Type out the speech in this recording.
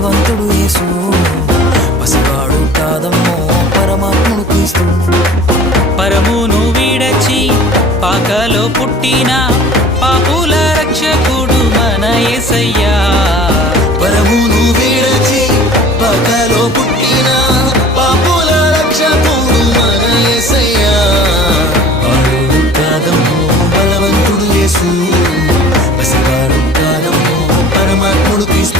బలవంతుడు యేసు. పసివాడు కాదమ్మో పరమాత్ముడు క్రీస్తు. పరమును విడచి పాకలో పుట్టిన పాపుల రక్షకుడు మన ఎసయ్యా పరమును విడచి పాకలో పుట్టిన పాపుల రక్షకుడు మన ఎసయ్యా కాదమ్మో బలవంతుడు యేసు. పసివాడు కాదమ్మో పరమాత్ముడు క్రీస్తు.